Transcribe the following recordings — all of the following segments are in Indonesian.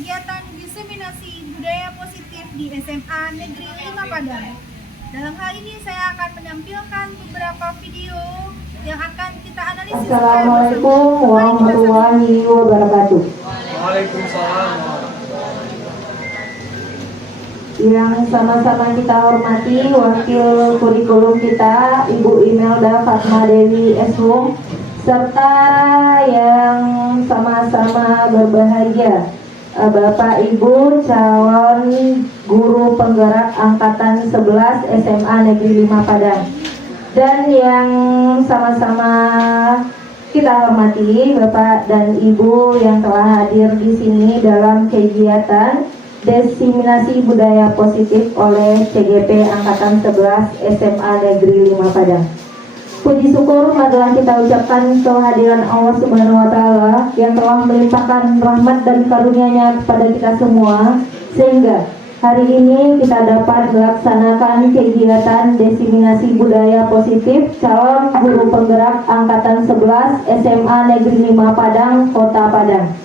kegiatan diseminasi budaya positif di SMA Negeri 5 Padang. Dalam hal ini saya akan menampilkan beberapa video yang akan kita analisis. Assalamualaikum warahmatullahi wabarakatuh. Waalaikumsalam. Yang sama-sama kita hormati wakil kurikulum kita Ibu Imelda Fatma Dewi Eswung, serta yang sama-sama berbahagia Bapak Ibu calon guru penggerak angkatan 11 SMA Negeri 5 Padang, dan yang sama-sama kita hormati Bapak dan Ibu yang telah hadir di sini dalam kegiatan diseminasi budaya positif oleh CGP angkatan 11 SMA Negeri 5 Padang. Puji syukur marilah kita ucapkan kehadiran Allah Subhanahu wa taala yang telah melimpahkan rahmat dan karunia-Nya kepada kita semua, sehingga hari ini kita dapat melaksanakan kegiatan diseminasi budaya positif calon guru penggerak angkatan 11 SMA Negeri 5 Padang, Kota Padang.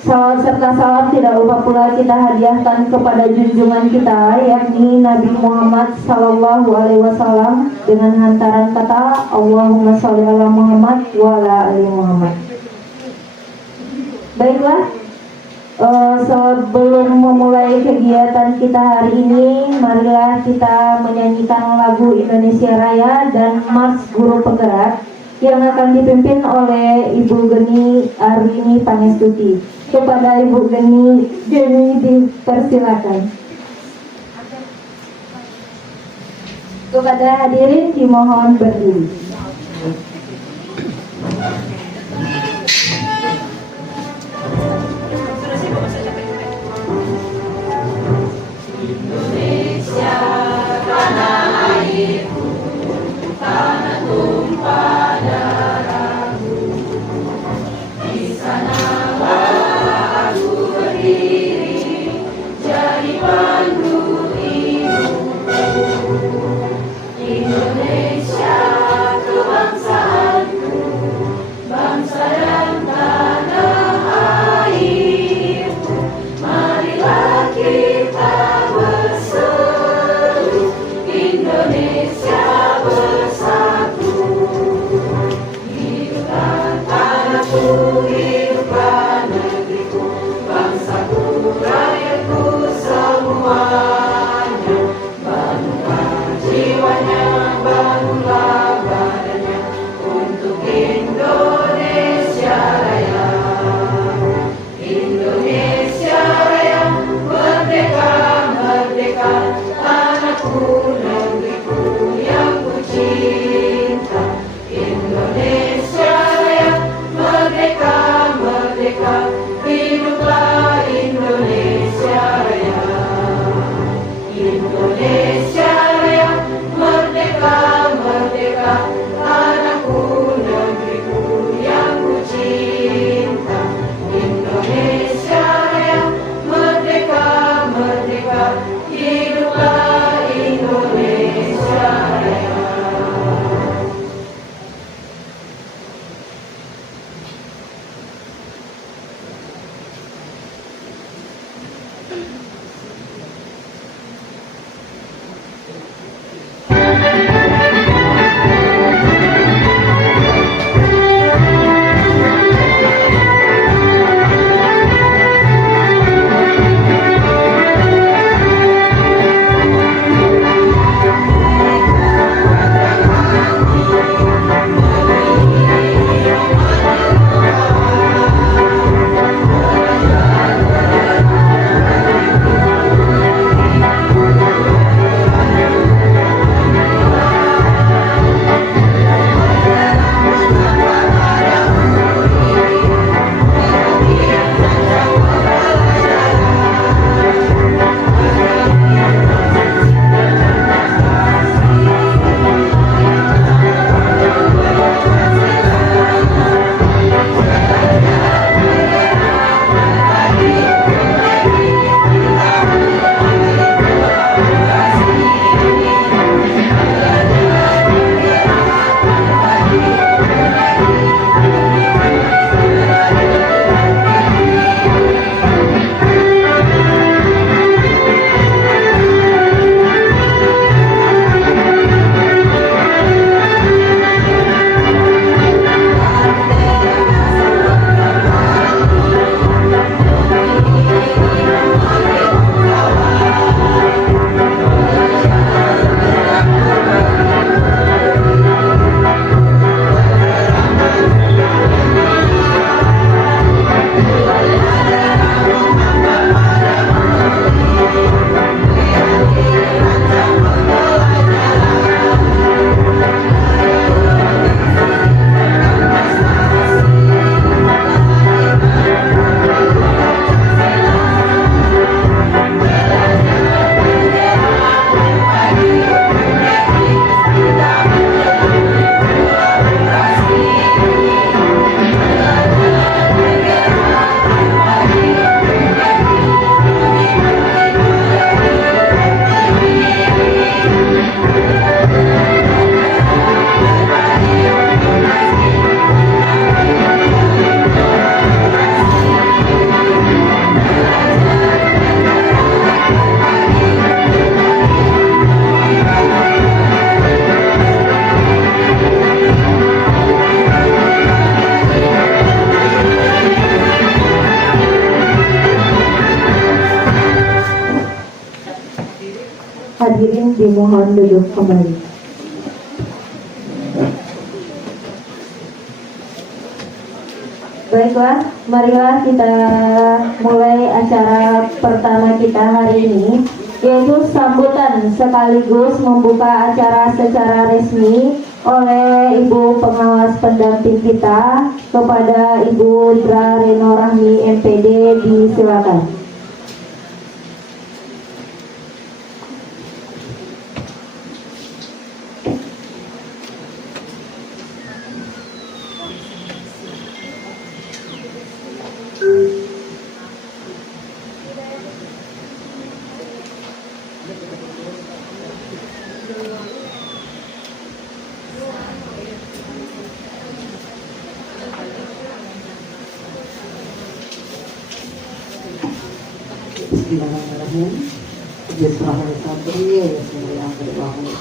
Salawat serta salam tidak lupa pula kita hadiahkan kepada junjungan kita, yakni Nabi Muhammad Sallallahu Alaihi Wasallam, dengan hantaran kata Allahumma sholli ala Muhammad wa ala ali Muhammad. Baiklah, sebelum memulai kegiatan kita hari ini, marilah kita menyanyikan lagu Indonesia Raya dan Mars Guru Penggerak yang akan dipimpin oleh Ibu Geni Arini Pangestuti. Kepada Ibu Geni dipersilakan. Kepada hadirin dimohon berdiri. Indonesia tanah airku, tanah tumpah darahku, di sanalah aku berdiri jadi pandu ibuku. Indonesia kebangsaan Hadirin dimohon duduk kembali. Baiklah, marilah kita mulai acara pertama kita hari ini, yaitu sambutan sekaligus membuka acara secara resmi oleh Ibu Pengawas Pendamping kita kepada Ibu Dra Reno Rahmi MPD. Disilakan. Bismillahirrahmanirrahim.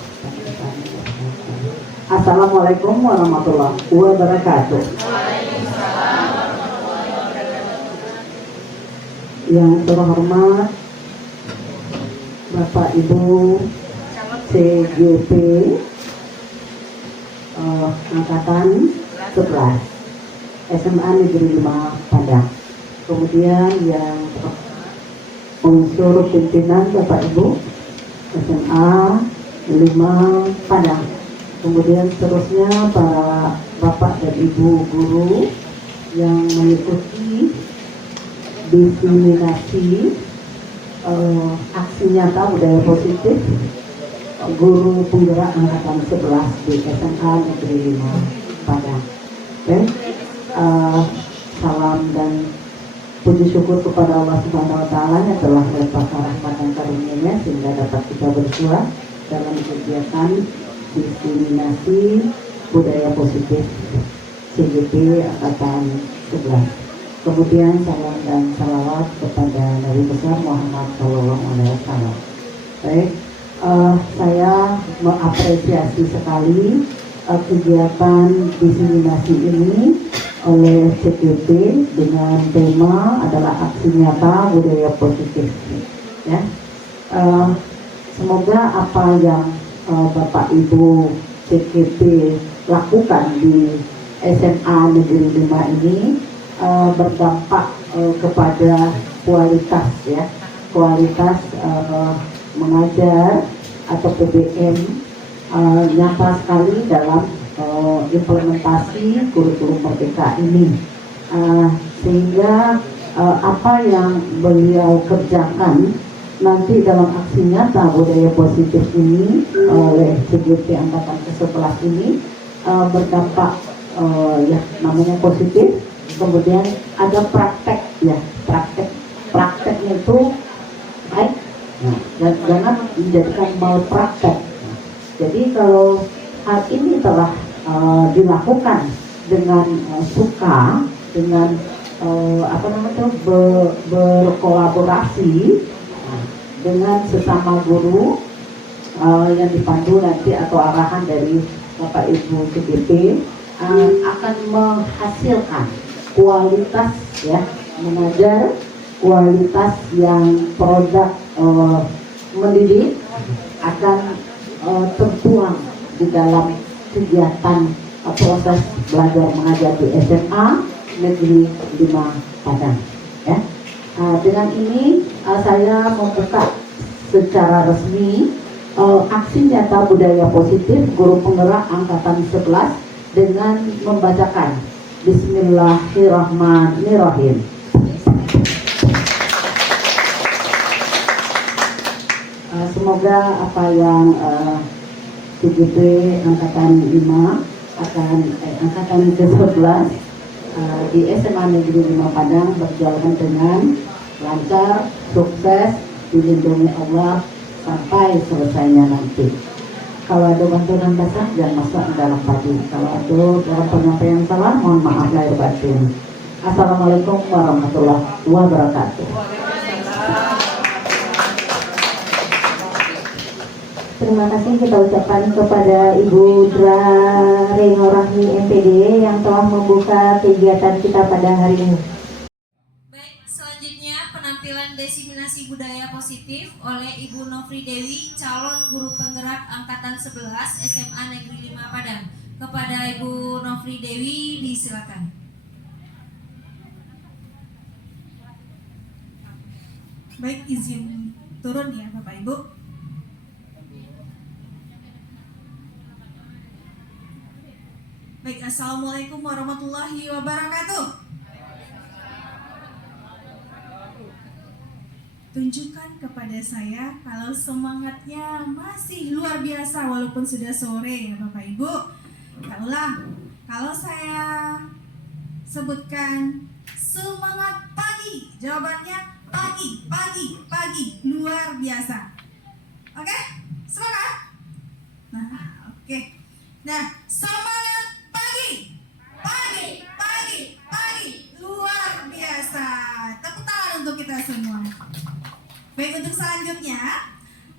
Assalamualaikum warahmatullahi wabarakatuh. Yang terhormat Bapak Ibu CGP Angkatan 11 SMA Negeri 5 Padang. Kemudian yang unsur pimpinan Bapak Ibu SMA 5 Padang. Kemudian seterusnya para Bapak dan Ibu guru yang mengikuti diseminasi aksi nyata budaya positif guru penggerak angkatan 11 di SMA Negeri 5 Padang. Oke. Salam dan puji syukur kepada Allah Subhanahu wa Ta'ala yang telah melimpahkan rahmat dan karunia-Nya sehingga dapat kita bersua dalam kegiatan diseminasi budaya positif CGP Angkatan 11. Kemudian salam dan salawat kepada Nabi besar Muhammad SAW. Baik, saya mengapresiasi sekali kegiatan diseminasi ini oleh CGP dengan tema adalah aksi nyata budaya positif. Ya, semoga apa yang Bapak Ibu CGP lakukan di SMA Negeri 5 ini berdampak kepada kualitas, ya, kualitas mengajar atau PBM nyata sekali dalam implementasi kurikulum merdeka ini, sehingga apa yang beliau kerjakan nanti dalam aksi nyata budaya positif ini oleh CGP Angkatan ke-11 ini berdampak ya namanya positif. Kemudian ada praktek, ya, prakteknya itu baik, nah, dan jangan menjadikan malpraktek. Jadi kalau hal ini telah dilakukan dengan suka, dengan berkolaborasi dengan sesama guru yang dipandu nanti atau arahan dari Bapak Ibu CGP akan menghasilkan kualitas, ya, mengajar kualitas yang produk mendidik akan tertuang di dalam kegiatan proses belajar mengajar di SMA Negeri 5 Padang. Ya. Dengan ini saya membuka secara resmi aksi nyata budaya positif guru penggerak angkatan 11 dengan membacakan Bismillahirrahmanirrahim. Semoga apa yang CGP angkatan 5 angkatan ke-11 di SMA Negeri 5 Padang berjalan dengan lancar, sukses, dilindungi Allah sampai selesainya nanti. Kalau ada bantuan basah jangan masuk ke dalam padi. Kalau ada dalam penyampaian salah, mohon maaf lahir batin. Assalamualaikum warahmatullahi wabarakatuh. Terima kasih kita ucapkan kepada Ibu Dra Reno Rahmi MPD yang telah membuka kegiatan kita pada hari ini. Baik, Selanjutnya penampilan diseminasi budaya positif oleh Ibu Nofri Dewi, calon guru penggerak angkatan 11 SMA Negeri 5 Padang. Kepada Ibu Nofri Dewi disilakan. Baik, izin turun ya Bapak Ibu. Baik, Assalamualaikum warahmatullahi wabarakatuh. Tunjukkan kepada saya kalau semangatnya masih luar biasa walaupun sudah sore ya Bapak Ibu. Ya ulang, kalau saya sebutkan semangat pagi, jawabannya pagi, pagi, pagi, luar biasa. Oke, semangat. Nah, oke. Nah, semangat pagi, pagi, pagi, pagi, luar biasa. Tepuk tangan untuk kita semua. Baik, untuk selanjutnya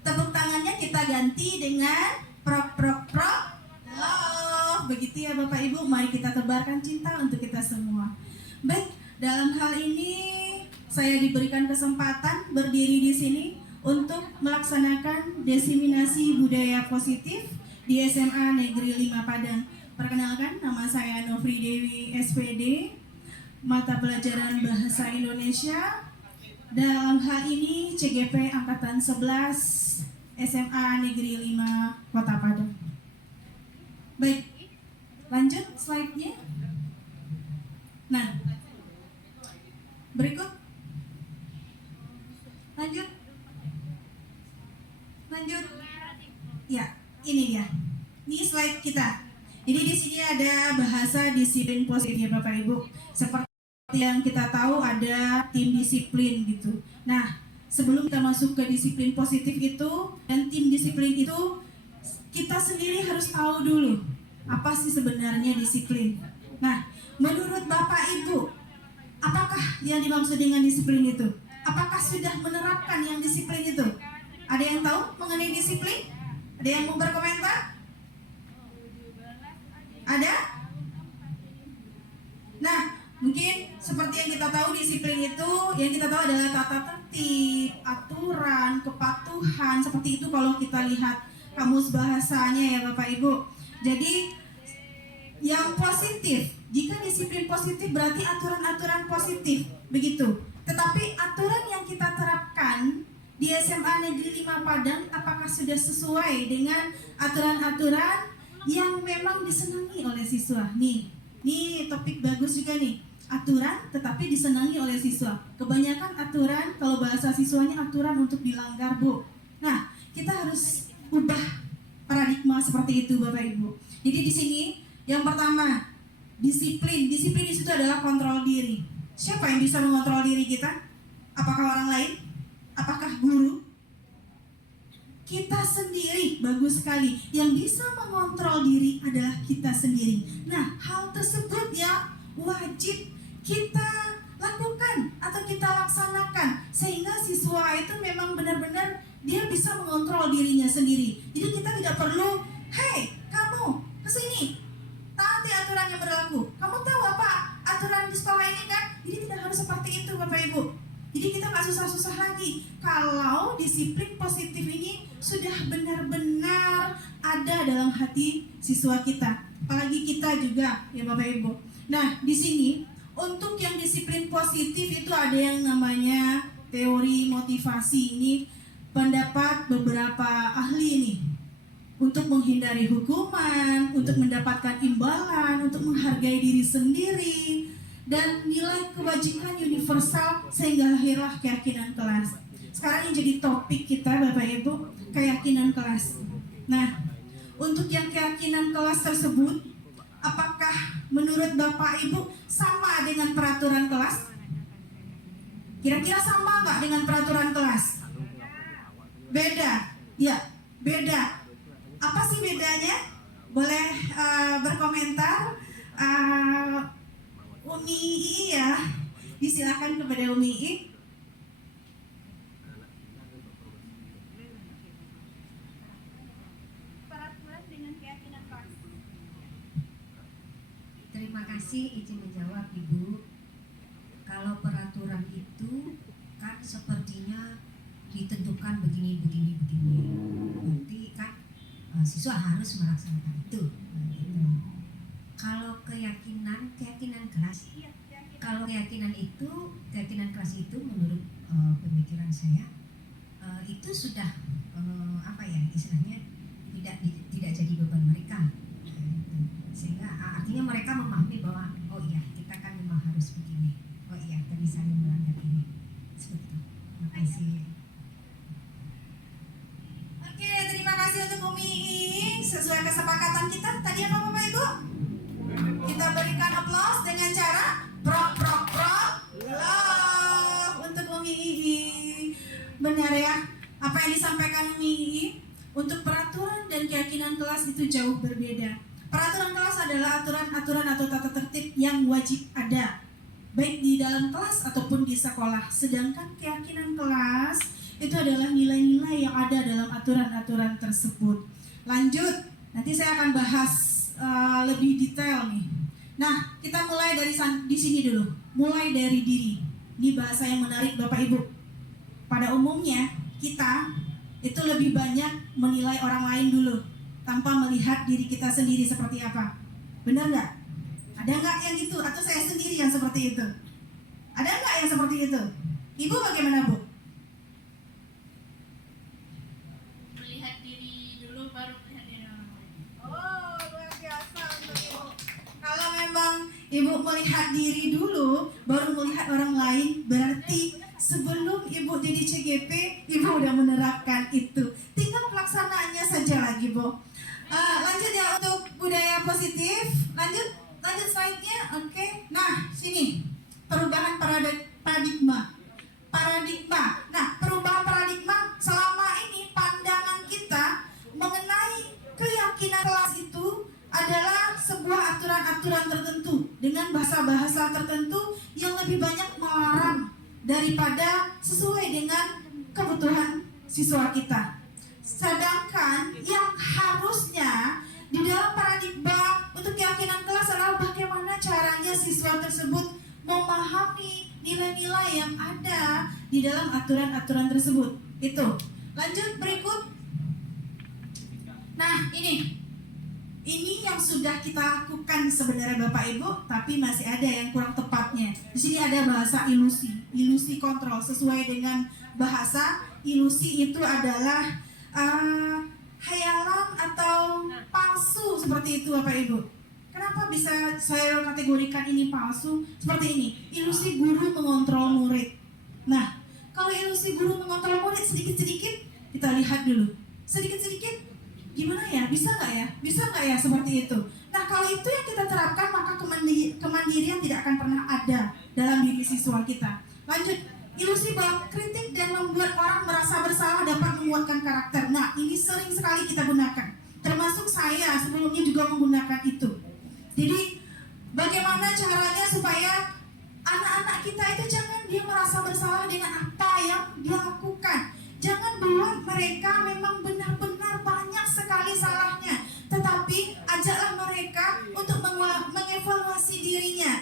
tepuk tangannya kita ganti dengan prok prok prok love. Begitu ya Bapak Ibu, mari kita tebarkan cinta untuk kita semua. Baik, dalam hal ini saya diberikan kesempatan berdiri di sini untuk melaksanakan diseminasi budaya positif di SMA Negeri 5 Padang. Perkenalkan, nama saya Nofri Dewi SPD, mata pelajaran Bahasa Indonesia. Dalam hal ini CGP Angkatan 11 SMA Negeri 5 Kota Padang. Baik, lanjut slide-nya. Nah, berikut. Lanjut. Ya, ini dia. Ini slide kita. Jadi di sini ada bahasa disiplin positif ya Bapak Ibu. Seperti yang kita tahu ada tim disiplin gitu. Nah, sebelum kita masuk ke disiplin positif itu dan tim disiplin itu, kita sendiri harus tahu dulu apa sih sebenarnya disiplin. Nah, menurut Bapak Ibu, apakah yang dimaksud dengan disiplin itu? Apakah sudah menerapkan yang disiplin itu? Ada yang tahu mengenai disiplin? Ada yang mau berkomentar? Ada? Nah, mungkin seperti yang kita tahu disiplin itu, yang kita tahu adalah tata tertib, aturan, kepatuhan, seperti itu kalau kita lihat kamus bahasanya ya Bapak Ibu. Jadi yang positif, jika disiplin positif berarti aturan-aturan positif, begitu. Tetapi aturan yang kita terapkan di SMA Negeri 5 Padang apakah sudah sesuai dengan aturan-aturan yang memang disenangi oleh siswa? Nih topik bagus juga nih. Aturan tetapi disenangi oleh siswa. Kebanyakan aturan, kalau bahasa siswanya aturan untuk dilanggar, Bu. Nah, kita harus ubah paradigma seperti itu Bapak Ibu. Jadi di sini yang pertama, disiplin. Disiplin di situ adalah kontrol diri. Siapa yang bisa mengontrol diri kita? Apakah orang lain? Apakah guru? Kita sendiri, bagus sekali. Yang bisa mengontrol diri adalah kita sendiri. Nah, hal tersebut ya wajib kita lakukan atau kita laksanakan sehingga siswa itu memang benar-benar dia bisa mengontrol dirinya sendiri. Jadi kita tidak perlu, hei kamu kesini, taati aturan yang berlaku. Kamu tahu apa aturan di sekolah ini kan? Jadi tidak harus seperti itu Bapak Ibu. Jadi kita nggak susah-susah lagi kalau disiplin positif ini sudah benar-benar ada dalam hati siswa kita, apalagi kita juga ya Bapak Ibu. Nah, di sini untuk yang disiplin positif itu ada yang namanya teori motivasi. Ini pendapat beberapa ahli nih. Untuk menghindari hukuman, untuk mendapatkan imbalan, untuk menghargai diri sendiri, dan nilai kewajiban universal sehingga lahirlah keyakinan kelas. Sekarang yang jadi topik kita Bapak Ibu, keyakinan kelas. Nah, untuk yang keyakinan kelas tersebut, apakah menurut Bapak Ibu sama dengan peraturan kelas? Kira-kira sama nggak dengan peraturan kelas? Beda, ya beda. Apa sih bedanya? Boleh berkomentar. Umi Ii ya, disilakan kepada Umi Ii. Peraturan dengan keyakinan kelas. Terima kasih, izin menjawab Ibu. Kalau peraturan peraturan itu kan sepertinya ditentukan begini. Berarti kan siswa harus melaksanakan itu. Gitu. Kalau keyakinan kelas, kalau keyakinan kelas itu menurut pemikiran saya itu sudah istilahnya tidak jadi beban mereka. Sehingga artinya mereka memahami bahwa oh iya kita kan memang harus begini, oh iya tadi saya melanggar ini, seperti itu. Terima kasih. Oke, terima kasih untuk Umi Iing. Sesuai kesepakatan kita tadi apa Bapak Ibu? Kita berikan aplaus dengan cara prok love untuk Umi Iing. Benar ya, apa yang disampaikan Umi Iing untuk peraturan dan keyakinan kelas itu jauh berbeda. Peraturan kelas adalah aturan-aturan atau tata tertib yang wajib ada, baik di dalam kelas ataupun di sekolah. Sedangkan keyakinan kelas itu adalah nilai-nilai yang ada dalam aturan-aturan tersebut. Lanjut, nanti saya akan bahas lebih detail nih. Nah, kita mulai dari di sini dulu. Mulai dari diri. Ini bahasa yang menarik Bapak Ibu. Pada umumnya kita itu lebih banyak menilai orang lain dulu, tanpa melihat diri kita sendiri seperti apa. Benar nggak? Ada nggak yang gitu? Atau saya sendiri yang seperti itu? Ada nggak yang seperti itu? Ibu bagaimana Bu? Melihat diri dulu baru melihat diri orang lain. Oh, luar biasa untuk Ibu. Kalau memang Ibu melihat diri dulu, baru melihat orang lain, berarti sebelum Ibu jadi CGP, Ibu udah menerapkan itu. Tinggal pelaksanaannya saja lagi, Bu. Lanjut ya untuk budaya positif. Lanjut slide-nya. Oke. Nah, sini. Perubahan paradigma. Nah, perubahan paradigma selama ini pandangan kita mengenai keyakinan kelas itu adalah sebuah aturan-aturan tertentu dengan bahasa-bahasa tertentu yang lebih banyak melarang daripada sesuai dengan kebutuhan siswa kita. Sedangkan yang harusnya di dalam paradigma untuk keyakinan kelas adalah bagaimana caranya siswa tersebut memahami nilai-nilai yang ada di dalam aturan-aturan tersebut. Itu. Lanjut berikut. Nah, ini yang sudah kita lakukan sebenarnya Bapak Ibu, tapi masih ada yang kurang tepatnya. Di sini ada bahasa ilusi kontrol. Sesuai dengan bahasa, ilusi itu adalah hayalan atau palsu seperti itu Bapak Ibu. Kenapa bisa saya kategorikan ini palsu? Seperti ini, ilusi guru mengontrol murid. Nah, kalau ilusi guru mengontrol murid sedikit-sedikit, kita lihat dulu. Sedikit-sedikit, gimana ya? Bisa nggak ya seperti itu? Nah, kalau itu yang kita terapkan, maka kemandirian tidak akan pernah ada dalam diri siswa kita. Lanjut, ilusi bahwa kritik dan membuat orang merasa bersalah dapat menguatkan karakter. Nah, ini sering sekali kita gunakan. Termasuk saya sebelumnya juga menggunakan itu. Jadi, bagaimana caranya supaya anak-anak kita itu jangan dia merasa bersalah dengan apa yang dia lakukan. Jangan buat mereka memang benar-benar banyak sekali salahnya, tetapi ajaklah mereka untuk mengevaluasi dirinya.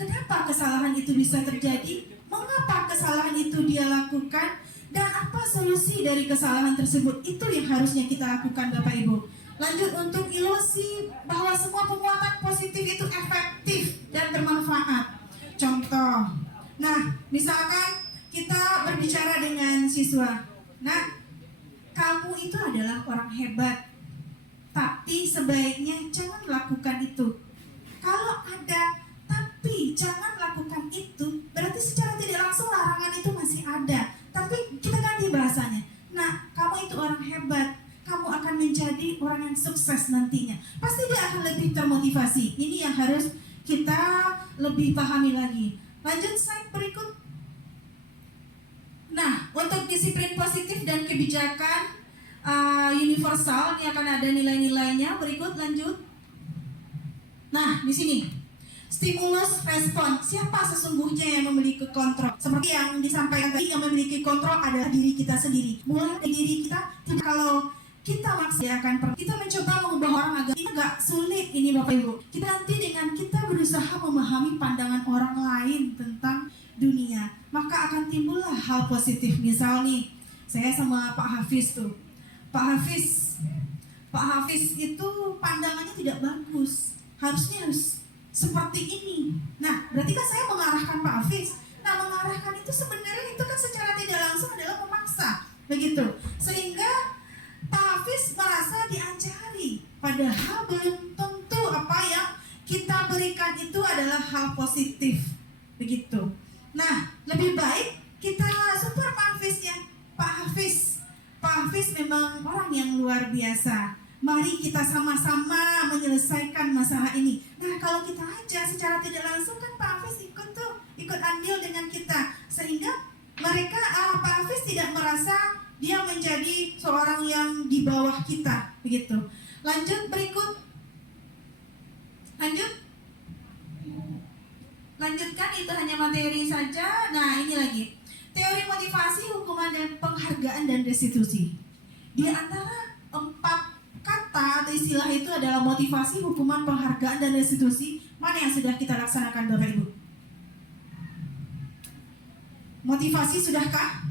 Kenapa kesalahan itu bisa terjadi? Mengapa kesalahan itu dia lakukan? Dan apa solusi dari kesalahan tersebut? Itu yang harusnya kita lakukan Bapak Ibu. Lanjut untuk ilusi bahwa semua penguatan positif itu efektif dan bermanfaat. Contoh, nah misalkan kita berbicara dengan siswa. Nah, kamu itu adalah orang hebat, tapi sebaiknya jangan lakukan itu. Kalau ada tapi jangan lakukan itu, berarti secara tidak langsung larangan itu masih ada. Tapi kita ganti bahasanya. Nah, kamu itu orang hebat, kamu akan menjadi orang yang sukses nantinya. Pasti dia akan lebih termotivasi. Ini yang harus kita lebih pahami lagi. Lanjut slide berikut. Nah, untuk disiplin positif dan kebijakan universal, ini akan ada nilai-nilainya. Berikut, lanjut. Nah, di sini stimulus respon. Siapa sesungguhnya yang memiliki kontrol? Seperti yang disampaikan tadi, yang memiliki kontrol adalah diri kita sendiri. Mulai dari diri kita. Kalau kita maksudkan, kita mencoba mengubah orang agar ini agak sulit ini Bapak Ibu. Kita nanti dengan kita berusaha memahami pandangan orang lain tentang dunia, maka akan timbullah hal positif. Misal nih, saya sama Pak Hafiz tuh. Pak Hafiz itu pandangannya tidak bagus. Harusnya harus seperti ini. Nah, berarti kan saya mengarahkan Pak Hafiz. Nah, mengarahkan itu sebenarnya itu kan secara tidak langsung adalah memaksa, begitu. Sehingga Pak Hafiz merasa diajari, padahal belum tentu apa yang kita berikan itu adalah hal positif, begitu. Nah, lebih baik kita support Pak Hafiz ya. Pak Hafiz memang orang yang luar biasa. Mari kita sama-sama menyelesaikan masalah ini. Nah, kalau kita aja secara tidak langsung kan Pak Hafiz ikut andil dengan kita, sehingga mereka Pak Hafiz tidak merasa dia menjadi seorang yang di bawah kita, begitu. Lanjut berikut. Lanjutkan, itu hanya materi saja. Nah, ini lagi. Teori motivasi, hukuman dan penghargaan dan restitusi. Di antara 4 kata atau istilah itu adalah motivasi, hukuman, penghargaan, dan restitusi. Mana yang sudah kita laksanakan, Bapak Ibu? Motivasi sudahkah?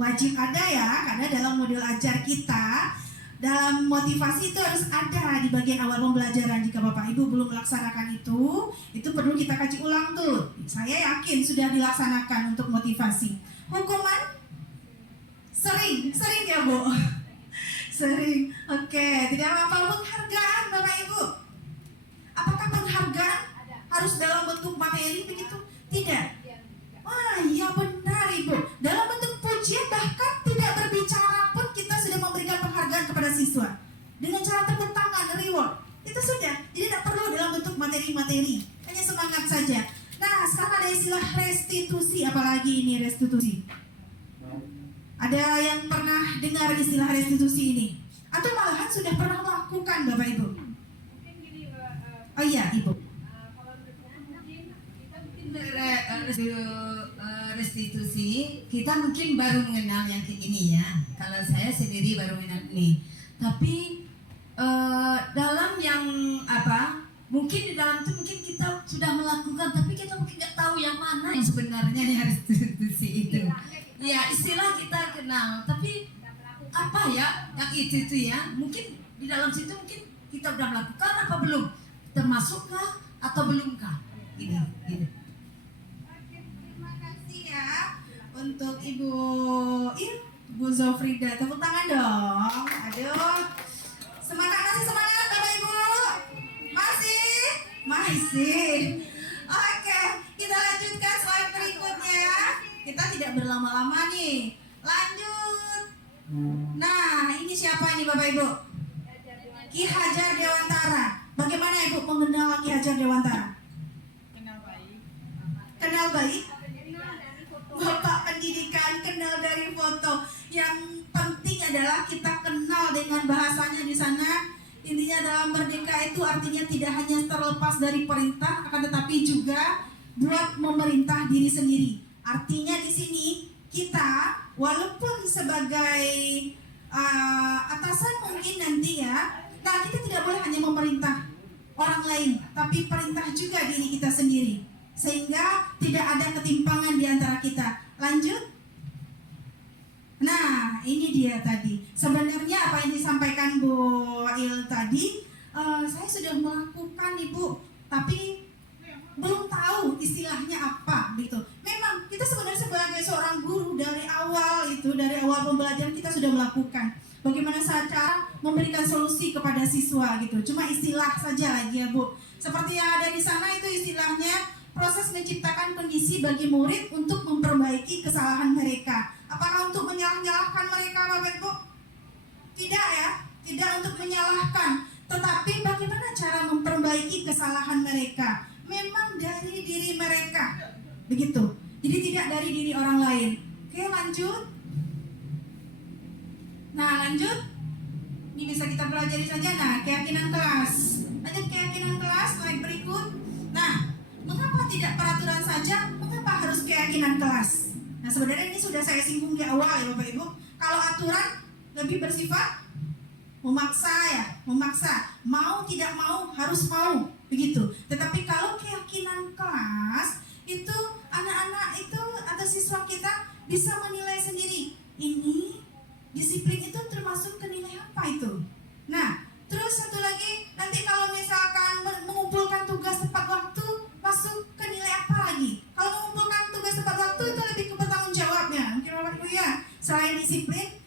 Wajib ada ya, karena dalam modul ajar kita, dalam motivasi itu harus ada di bagian awal pembelajaran. Jika Bapak Ibu belum melaksanakan itu perlu kita kaji ulang tuh. Saya yakin sudah dilaksanakan untuk motivasi. Hukuman? Sering ya Bu? Sering. Oke, tidak apa-apa. Penghargaan Bapak Ibu. Apakah penghargaan harus dalam bentuk materi begitu? Tidak. Wah, iya benar Ibu. Dalam bentuk pujian, bahkan tidak berbicara pun kita sudah memberikan penghargaan kepada siswa. Dengan cara tepuk tangan, reward. Itu sudah. Jadi tidak perlu dalam bentuk materi-materi. Hanya semangat saja. Nah, sekarang ada istilah restitusi. Apalagi ini restitusi? Ada yang pernah dengar istilah restitusi ini? Atau malahan sudah pernah melakukan Bapak Ibu? Oh iya Ibu. Restitusi, kita mungkin baru mengenal yang kayak gini ya. Kalau saya sendiri baru mengenal ini. Tapi dalam yang mungkin di dalam itu mungkin kita sudah melakukan, tapi kita mungkin nggak tahu yang mana yang sebenarnya yang restitusi itu. Ya, istilah kita kenal, tapi apa ya yang itu ya? Mungkin di dalam situ mungkin kita sudah melakukan apa belum? Termasukkah atau belumkah? Ini. Terima kasih ya untuk Ibu Zofrida. Tepuk tangan dong. Aduh. Semangat Bapak Ibu. Masih. Oke, kita lanjutkan slide berikutnya ya. Kita tidak berlama-lama nih. Lanjut. Nah, ini siapa nih Bapak Ibu? Ki Hajar Dewantara. Bagaimana Ibu mengenal Ki Hajar Dewantara? Kenal baik? Bapak pendidikan kenal dari foto. Yang penting adalah kita kenal dengan bahasanya di sana. Intinya dalam merdeka itu artinya tidak hanya terlepas dari perintah, akan tetapi juga buat memerintah diri sendiri. Artinya di sini kita walaupun sebagai atasan mungkin nanti ya, nah kita tidak boleh hanya memerintah orang lain, tapi perintah juga diri kita sendiri. Sehingga tidak ada ketimpangan di antara kita. Lanjut. Nah, ini dia tadi. Sebenarnya apa yang disampaikan Bu Il tadi, saya sudah melakukan Ibu, tapi belum tahu istilahnya apa gitu. Memang kita sebenarnya sebagai seorang guru dari awal pembelajaran kita sudah melakukan. Bagaimana cara memberikan solusi kepada siswa gitu. Cuma istilah saja lagi ya Bu. Seperti yang ada di sana itu istilahnya proses menciptakan kondisi bagi murid untuk memperbaiki kesalahan mereka. Apakah untuk menyalahkan mereka Bapak Ibu? Tidak ya, tidak untuk menyalahkan. Tetapi bagaimana cara memperbaiki kesalahan mereka? Memang dari diri mereka. Begitu. Jadi tidak dari diri orang lain. Oke, lanjut. Nah, lanjut. Ini bisa kita pelajari saja. Nah, keyakinan kelas. Lanjut keyakinan kelas, slide berikut. Nah, mengapa tidak peraturan saja? Mengapa harus keyakinan kelas? Nah, sebenarnya ini sudah saya singgung di awal ya Bapak Ibu. Kalau aturan lebih bersifat memaksa. Mau tidak mau harus mau, begitu. Tetapi kalau keyakinan kelas itu anak-anak itu atau siswa kita bisa menilai sendiri, ini disiplin itu termasuk ke nilai apa itu. Nah, terus satu lagi, nanti kalau misalkan mengumpulkan tugas tepat waktu, masuk ke nilai apa lagi? Kalau mengumpulkan tugas tepat waktu itu lebih ke bertanggung jawabnya, mungkin Bapak Ibu ya. Selain disiplin,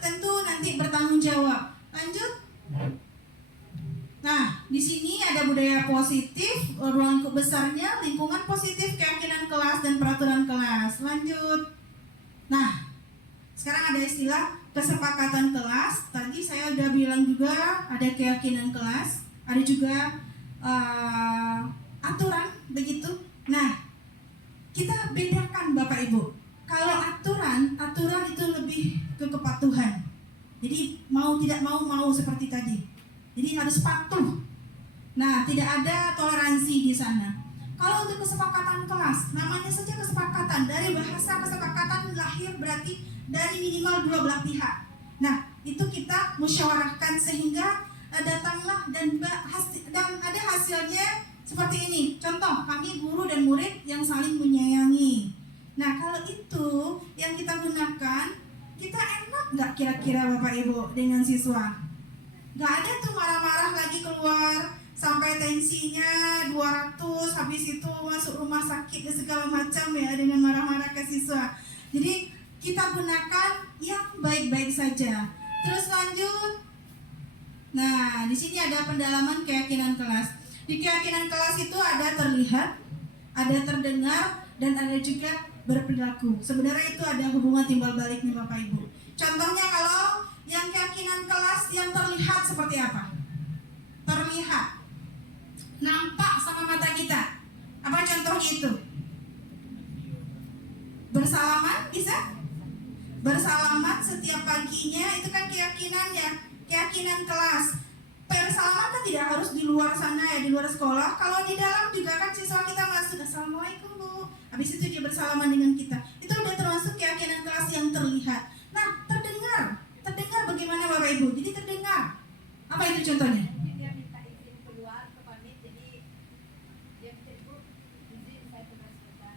tentu nanti bertanggung jawab. Lanjut. Nah, di sini ada budaya positif, ruang lingkup besarnya, lingkungan positif, keyakinan kelas dan peraturan kelas. Lanjut. Nah, sekarang ada istilah kesepakatan kelas. Tadi saya udah bilang juga ada keyakinan kelas, ada juga aturan, begitu. Nah, kita bedakan Bapak Ibu. Kalau aturan itu lebih ke kepatuhan. Jadi mau tidak mau seperti tadi. Jadi harus patuh. Nah, tidak ada toleransi di sana. Kalau untuk kesepakatan kelas, namanya saja kesepakatan. Dari bahasa kesepakatan lahir berarti dari minimal dua belah pihak. Nah, itu kita musyawarahkan sehingga datanglah dan ada hasilnya seperti ini. Contoh, kami guru dan murid yang saling menyayangi. Nah, kalau itu yang kita gunakan, kita enak nggak kira-kira Bapak Ibu dengan siswa? Nggak ada tuh marah-marah lagi keluar sampai tensinya 200, habis itu masuk rumah sakit dan segala macam ya dengan marah-marah ke siswa. Jadi kita gunakan yang baik-baik saja. Terus lanjut. Nah, di sini ada pendalaman keyakinan kelas. Di keyakinan kelas itu ada terlihat, ada terdengar, dan ada juga berperilaku. Sebenarnya itu ada hubungan timbal balik nih Bapak Ibu. Contohnya kalau yang keyakinan kelas yang terlihat seperti apa? Terlihat, nampak sama mata kita. Apa contohnya itu? Bersalaman bisa? Bersalaman setiap paginya itu kan keyakinannya, keyakinan kelas. Bersalaman kan tidak harus di luar sana ya, di luar sekolah. Kalau di dalam juga kan siswa kita masuk, assalamualaikum Bu. Habis itu dia bersalaman dengan kita. Itu udah termasuk keyakinan kelas yang terlihat. Nah, terdengar bagaimana Bapak Ibu? Jadi terdengar. Apa itu contohnya? Dia minta izin keluar ke pamit, jadi dia minta izin saya keluar sebentar.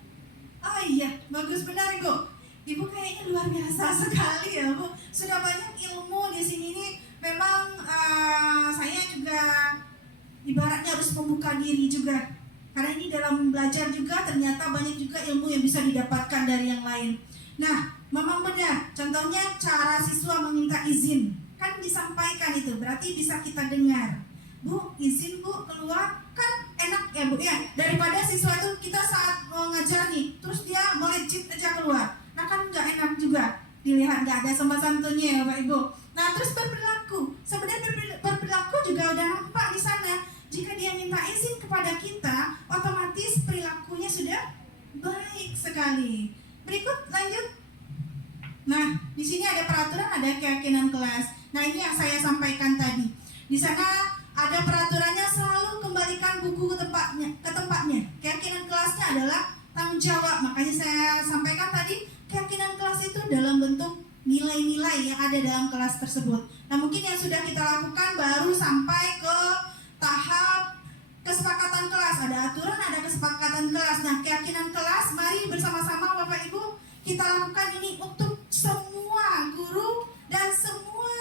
Oh iya, bagus benar Ibu. Ibu kayaknya luar biasa sekali ya Bu. Sudah banyak ilmu di sini nih. Memang saya juga ibaratnya harus membuka diri juga. Karena ini dalam belajar juga ternyata banyak juga ilmu yang bisa didapatkan dari yang lain. Nah, memang benar. Contohnya cara siswa meminta izin. Kan disampaikan itu, berarti bisa kita dengar. Bu, izin Bu keluar. Kan enak ya Bu ya. Daripada siswa itu kita saat mau ngajar nih, terus dia melejit aja keluar. Nah kan nggak enak juga. Dilihat nggak ada sopan santunnya ya Bapak Ibu. Nah terus berperilaku. Sebenarnya berperilaku juga udah nampak di sana. Jika dia minta izin kepada kita, otomatis perilakunya sudah baik sekali. Berikut lanjut. Nah, di sini ada peraturan, ada keyakinan kelas. Nah, ini yang saya sampaikan tadi. Di sana ada peraturannya, selalu kembalikan buku ke tempatnya. Keyakinan kelasnya adalah tanggung jawab. Makanya saya sampaikan tadi, keyakinan kelas itu dalam bentuk nilai-nilai yang ada dalam kelas tersebut. Nah, mungkin yang sudah kita lakukan baru sampai ke tahap kesepakatan kelas. Ada aturan, ada kesepakatan kelas. Nah, keyakinan kelas, mari bersama-sama Bapak Ibu kita lakukan ini untuk semua guru dan semua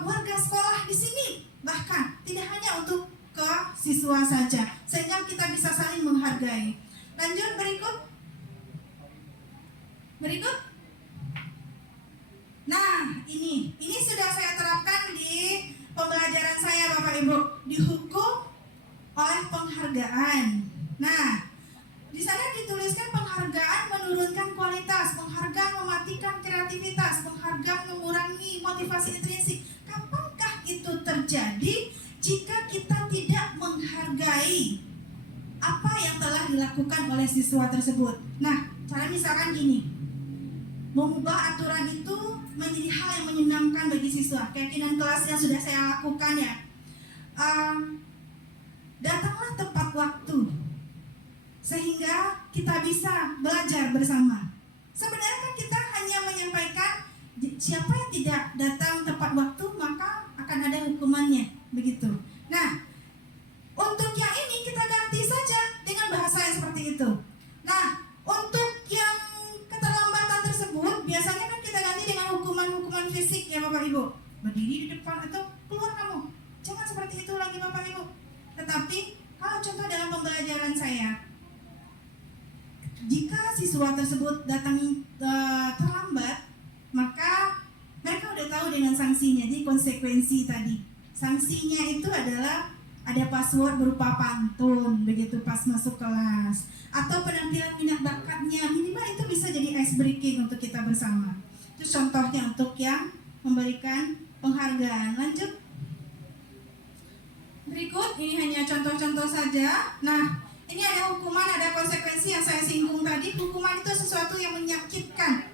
warga sekolah di sini. Bahkan tidak hanya untuk ke siswa saja, sehingga kita bisa saling menghargai. Lanjut berikut. Nah, ini sudah saya terapkan di pembelajaran saya Bapak Ibu. Dihukum oleh penghargaan. Nah, di sana dituliskan penghargaan menurunkan kualitas, penghargaan mematikan kreativitas, penghargaan mengurangi motivasi intrinsik. Kapankah itu terjadi jika kita tidak menghargai apa yang telah dilakukan oleh siswa tersebut? Nah, cara misalkan gini, mengubah aturan itu menjadi hal yang menyenangkan bagi siswa. Keyakinan kelas yang sudah saya lakukan ya, datanglah tepat waktu sehingga kita bisa belajar bersama. Sebenarnya kan kita hanya menyampaikan siapa yang tidak datang tepat waktu maka akan ada hukumannya, begitu. Nah, untuk yang ini kita ganti saja dengan bahasa yang seperti Bapak Ibu, berdiri di depan atau keluar kamu. Jangan seperti itu lagi Bapak Ibu. Tetapi kalau contoh dalam pembelajaran saya, jika siswa tersebut datang terlambat, maka mereka udah tahu dengan sanksinya. Jadi konsekuensi tadi, sanksinya itu adalah ada password berupa pantun begitu pas masuk kelas, atau penampilan minat bakatnya, minimal itu bisa jadi ice breaking untuk kita bersama. Itu contohnya untuk yang memberikan penghargaan. Lanjut. Berikut ini hanya contoh-contoh saja. Nah, ini ada hukuman, ada konsekuensi yang saya singgung tadi. Hukuman itu sesuatu yang menyakitkan.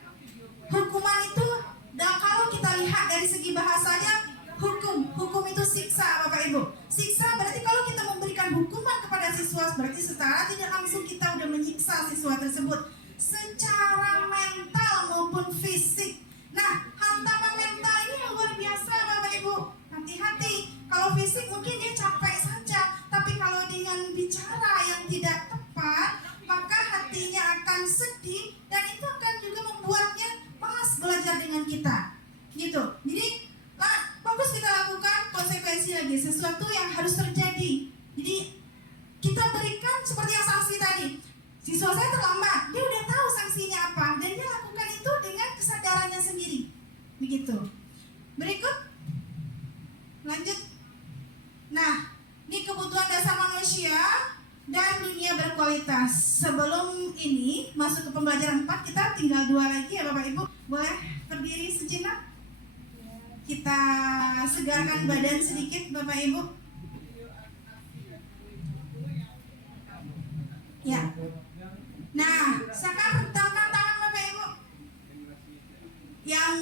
Hukuman itu, dan kalau kita lihat dari segi bahasanya, hukum itu siksa Bapak Ibu. Siksa berarti kalau kita memberikan hukuman kepada siswa, berarti secara tidak langsung kita udah menyiksa siswa tersebut secara mental maupun fisik. Nah, hantaman mental ini luar biasa Bapak Ibu. Hati-hati, kalau fisik mungkin dia capek saja, tapi kalau dengan bicara yang tidak tepat, maka hatinya akan sedih dan itu akan juga membuatnya malas belajar dengan kita. Gitu. Jadi bagus kita lakukan konsekuensi lagi, sesuatu yang harus terjadi. Jadi kita berikan seperti yang sanksi tadi. Siswa saya terlambat, dia udah tahu sanksinya apa dan dia lakukan itu dengan kesadarannya sendiri. Begitu. Berikut. Lanjut. Nah, ini kebutuhan dasar manusia dan dunia berkualitas. Sebelum ini masuk ke pembelajaran 4, kita tinggal 2 lagi ya Bapak Ibu. Boleh berdiri sejenak? Kita segarkan badan sedikit Bapak Ibu. Ya. Nah, sekarang rentangkan tangan Bapak Ibu. Yang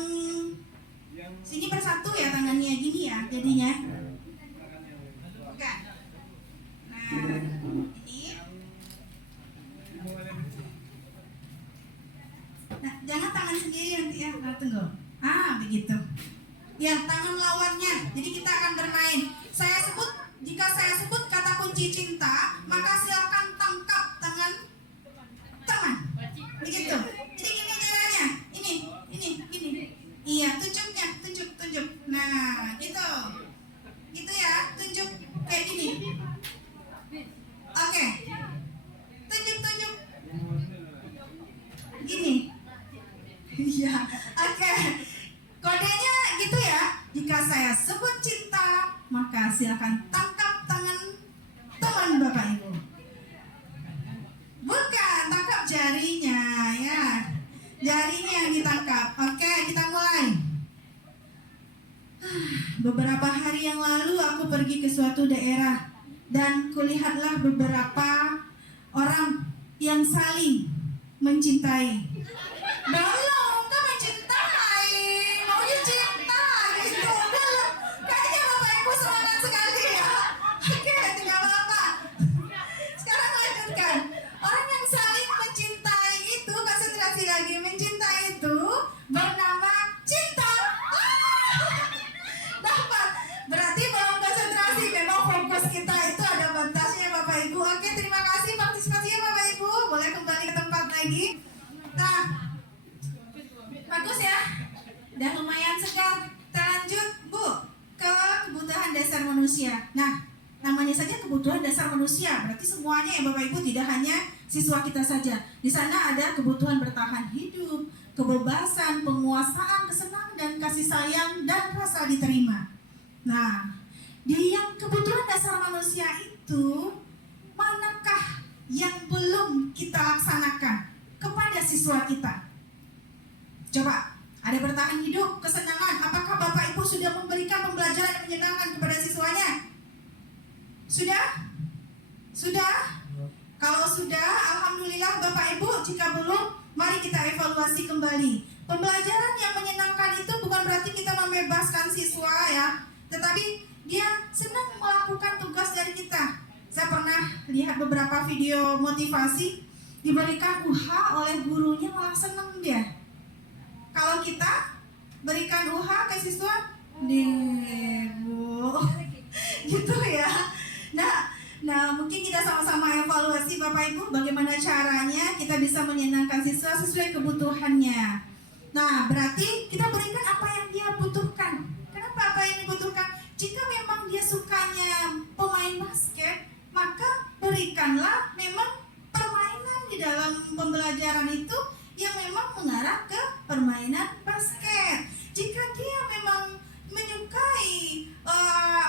sini bersatu ya tangannya gini ya jadinya. Bukan. Nah, ini. Nah, jangan tangan sendiri nanti ya. Nah, tunggu. Begitu. Ya, tangan lawannya. Jadi kita akan bermain. Jika saya sebut kata kunci cinta, maka silakan tangkap tangan teman. Begitu. Jadi gini caranya. Ini. Iya, tunjuk. Nah, gitu. Gitu ya, tunjuk kayak gini. Oke. Tunjuk. Gini. Iya, oke. Kodenya gitu ya. Jika saya sebut cinta, maka silakan tangkap tangan teman Bapak Ibu. Bukan, tangkap jarinya ya. Jarinya yang ditangkap. Oke, kita mulai. Beberapa hari yang lalu aku pergi ke suatu daerah dan kulihatlah beberapa orang yang saling mencintai. Belum kan mencintai, maunya cinta gitu. Kayaknya Bapak Ibu semangat sekali ya. Oke, tidak apa-apa. Sekarang lanjutkan. Orang yang saling mencintai itu, konsentrasi lagi, mencintai itu bernama cinta. Dapat. Berarti belum konsentrasi, memang fokus kita itu ada batasnya Bapak Ibu. Oke, terima kasih partisipasinya Bapak Ibu. Boleh kembali ke tempat lagi. Nah, bagus ya. Dan lumayan segar. Kita lanjut Bu ke kebutuhan dasar manusia. Nah, namanya saja kebutuhan dasar manusia, berarti semuanya ya Bapak Ibu, tidak hanya siswa kita saja. Di sana ada kebutuhan bertahan hidup, kebebasan, penguasaan, kesenangan dan kasih sayang dan rasa diterima. Nah, di yang kebutuhan dasar manusia itu, manakah yang belum kita laksanakan kepada siswa kita? Coba, ada bertahan hidup, kesenangan. Apakah Bapak Ibu sudah memberikan pembelajaran yang menyenangkan kepada siswanya? Sudah? Kalau sudah, alhamdulillah Bapak Ibu. Jika belum, mari kita evaluasi kembali. Pembelajaran yang menyenangkan itu bukan berarti kita membebaskan siswa ya, tetapi dia senang melakukan tugas dari kita. Saya pernah lihat beberapa video motivasi, diberikan UHA oleh gurunya malah senang dia. Kalau kita berikan UHA ke siswa, Bu, gitu ya. Nah, mungkin kita sama-sama evaluasi Bapak Ibu, bagaimana caranya kita bisa menyenangkan siswa sesuai kebutuhannya. Nah, berarti kita berikan apa yang dia butuhkan. Kenapa apa yang dibutuhkan? Jika memang dia sukanya pemain basket, maka berikanlah memang permainan di dalam pembelajaran itu yang memang mengarah ke permainan basket. Jika dia memang menyukai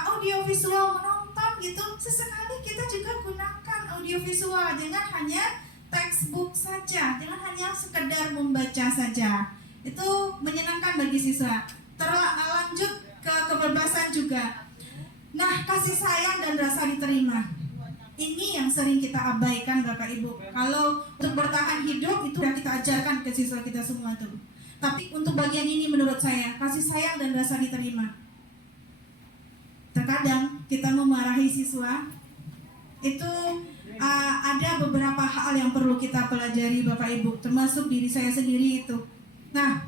audiovisual, menonton gitu, sesekali kita juga gunakan audiovisual, jangan hanya textbook saja, jangan hanya sekedar membaca saja. Itu menyenangkan bagi siswa. Lanjut ke kebebasan juga. Nah, kasih sayang dan rasa diterima. Ini yang sering kita abaikan Bapak Ibu. Kalau untuk bertahan hidup itu sudah kita ajarkan ke siswa kita semua tuh. Tapi untuk bagian ini menurut saya, kasih sayang dan rasa diterima. Terkadang kita memarahi siswa, itu ada beberapa hal yang perlu kita pelajari Bapak Ibu, termasuk diri saya sendiri itu. Nah,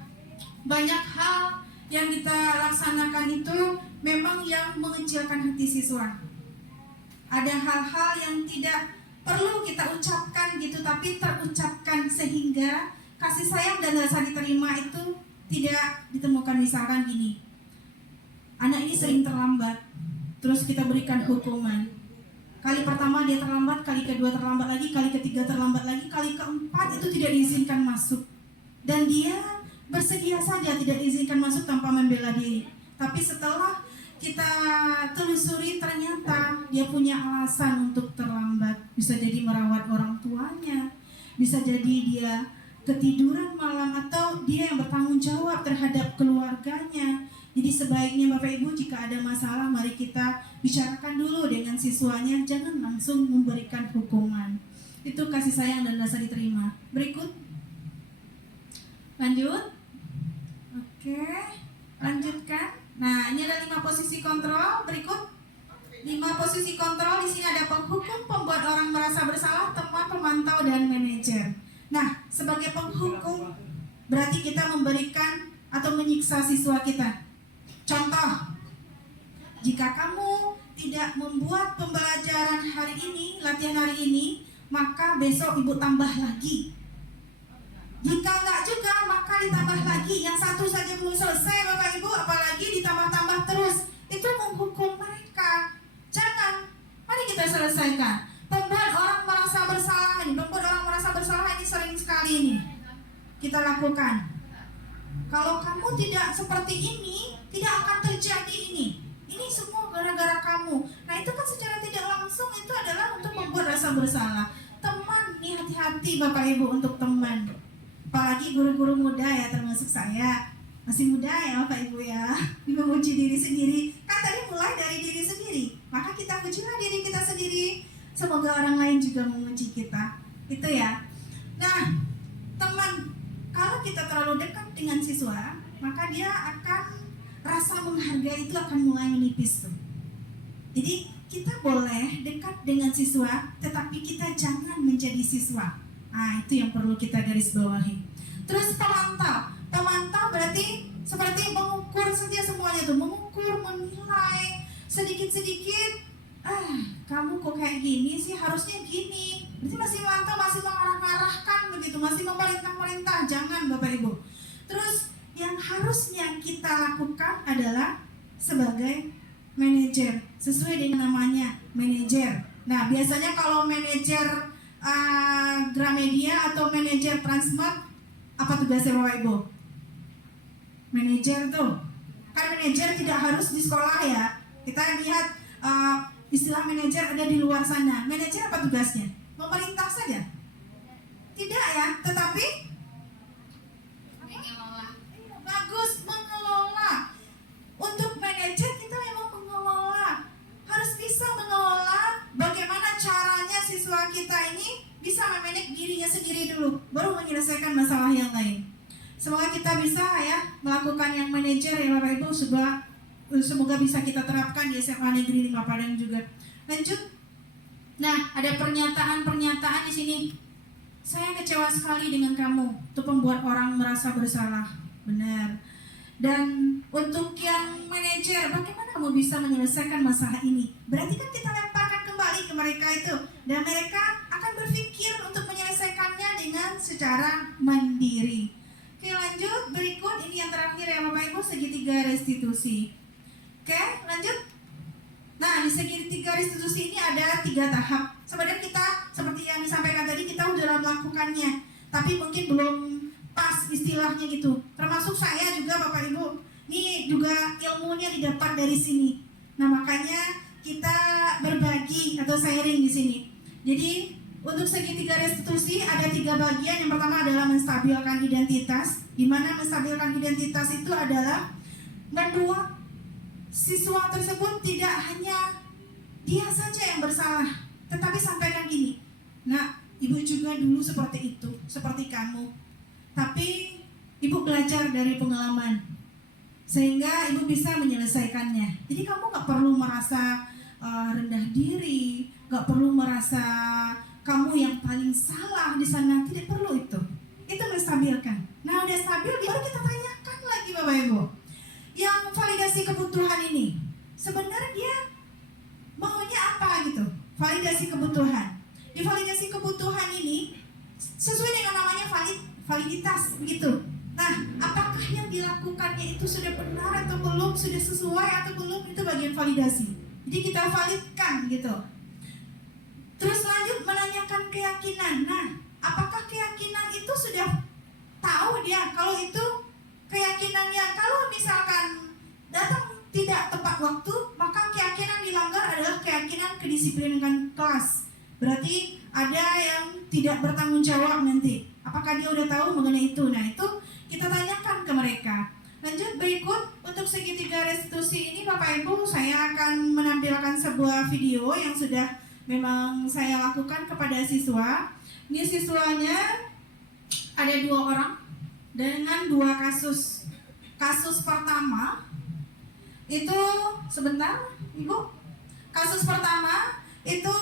banyak hal yang kita laksanakan itu memang yang mengecilkan hati siswa. Ada hal-hal yang tidak perlu kita ucapkan gitu, tapi terucapkan sehingga kasih sayang dan rasa diterima itu tidak ditemukan. Misalkan gini, anak ini sering terlambat, terus kita berikan hukuman. Kali pertama dia terlambat, kali kedua terlambat lagi, kali ketiga terlambat lagi, kali keempat itu tidak diizinkan masuk. Dan dia bersedia saja tidak diizinkan masuk tanpa membela diri. Tapi setelah kita telusuri ternyata dia punya alasan untuk terlambat. Bisa jadi merawat orang tuanya, bisa jadi dia ketiduran malam, atau dia yang bertanggung jawab terhadap keluarganya. Jadi sebaiknya Bapak Ibu, jika ada masalah mari kita bicarakan dulu dengan siswanya, jangan langsung memberikan hukuman. Itu kasih sayang dan rasa diterima. Berikut. Lanjut. Oke, lanjutkan. Nah, ini ada 5 posisi kontrol. Berikut 5 posisi kontrol. Di sini ada penghukum, pembuat orang merasa bersalah, teman, pemantau, dan manajer. Nah, sebagai penghukum berarti kita memberikan atau menyiksa siswa kita. Contoh, jika kamu tidak membuat pembelajaran hari ini, latihan hari ini, maka besok ibu tambah lagi. Jika enggak juga, maka ditambah lagi. Yang satu saja belum selesai Bapak Ibu, apalagi ditambah-tambah terus. Itu menghukum mereka. Jangan. Mari kita selesaikan. Membuat orang merasa bersalah ini, membuat orang merasa bersalah ini sering sekali ini kita lakukan. Kalau kamu tidak seperti ini, tidak akan terjadi ini. Ini semua gara-gara kamu. Nah, itu kan secara tidak langsung itu adalah untuk membuat rasa bersalah. Teman, nih hati-hati Bapak Ibu untuk teman. Apalagi guru-guru muda ya, termasuk saya. Masih muda ya Bapak Ibu ya. Memuji diri sendiri. Kan tadi mulai dari diri sendiri. Maka kita pujilah diri kita sendiri. Semoga orang lain juga memuji kita. Itu ya. Nah, teman, kalau kita terlalu dekat dengan siswa, maka dia akan rasa menghargai itu akan mulai menipis tuh. Jadi kita boleh dekat dengan siswa, tetapi kita jangan menjadi siswa. Nah, itu yang perlu kita garis bawahi. Terus pemantau. Pemantau berarti seperti mengukur saja semuanya tuh, mengukur, menilai sedikit-sedikit. Kamu kok kayak gini sih, harusnya gini. Berarti masih mantau, masih mengarah-arahkan begitu, masih memerintah-merintah. Jangan Bapak Ibu. Terus yang harusnya kita lakukan adalah sebagai manajer, sesuai dengan namanya, manajer. Nah, biasanya kalau manajer Gramedia atau manajer Transmart, apa tugasnya Bapak Ibu? Manajer tuh, kan manajer tidak harus di sekolah ya. Kita lihat istilah manajer ada di luar sana. Manajer apa tugasnya? Memerintah saja? Tidak ya, tetapi mengelola. bagus, mengelola. Untuk manajer kita memang mengelola, harus bisa mengelola bagaimana caranya siswa kita ini bisa memanage dirinya sendiri dulu, baru menyelesaikan masalah yang lain. Semoga kita bisa ya melakukan yang manajer ya Bapak Ibu. Semoga bisa kita terapkan di SMA Negeri 5 Padang juga. Lanjut. Nah, ada pernyataan-pernyataan di sini. Saya kecewa sekali dengan kamu. Itu pembuat orang merasa bersalah. Benar. Dan untuk yang manajer, bagaimana kamu bisa menyelesaikan masalah ini? Berarti kan kita lemparkan kembali ke mereka itu, dan mereka akan berpikir untuk menyelesaikannya dengan secara mandiri. Oke, lanjut. ya Bapak Ibu, segitiga restitusi. Oke, lanjut. Nah, di segitiga restitusi ini ada 3 tahap. Sebenarnya kita seperti yang disampaikan tadi, kita sudah melakukannya, tapi mungkin belum pas istilahnya gitu. Termasuk saya juga Bapak Ibu, ini juga ilmunya didapat dari sini. Nah, makanya kita berbagi atau sharing di sini. Jadi untuk segitiga restitusi ada 3 bagian. Yang pertama adalah menstabilkan identitas, di mana menstabilkan identitas itu adalah membuat siswa tersebut tidak hanya dia saja yang bersalah, tetapi sampaikan gini, nah ibu juga dulu seperti itu, seperti kamu, tapi ibu belajar dari pengalaman sehingga ibu bisa menyelesaikannya. Jadi kamu gak perlu merasa rendah diri, gak perlu merasa kamu yang paling salah di sana, tidak perlu itu. Itu menstabilkan. Nah, udah stabil baru kita tanyakan lagi Bapak Ibu. Yang validasi kebutuhan ini sebenarnya dia maunya apa gitu? Validasi kebutuhan. Di validasi kebutuhan ini sesuai dengan namanya validitas begitu. Nah, apakah yang dilakukannya itu sudah benar atau belum, sudah sesuai atau belum, itu bagian validasi. Jadi kita validkan gitu. Terus lanjut menanyakan keyakinan. Nah, apakah keyakinan itu sudah tahu dia kalau itu keyakinannya, kalau misalkan datang tidak tepat waktu, maka keyakinan dilanggar adalah keyakinan kedisiplinan kelas. Berarti ada yang tidak bertanggung jawab nanti. Apakah dia udah tahu mengenai itu? Nah, itu kita tanyakan ke mereka. Lanjut berikut, untuk segitiga restitusi ini Bapak Ibu, saya akan menampilkan sebuah video yang sudah memang saya lakukan kepada siswa. Ini siswanya ada 2 orang dengan 2 kasus. Kasus pertama itu sebentar, Ibu. Kasus pertama itu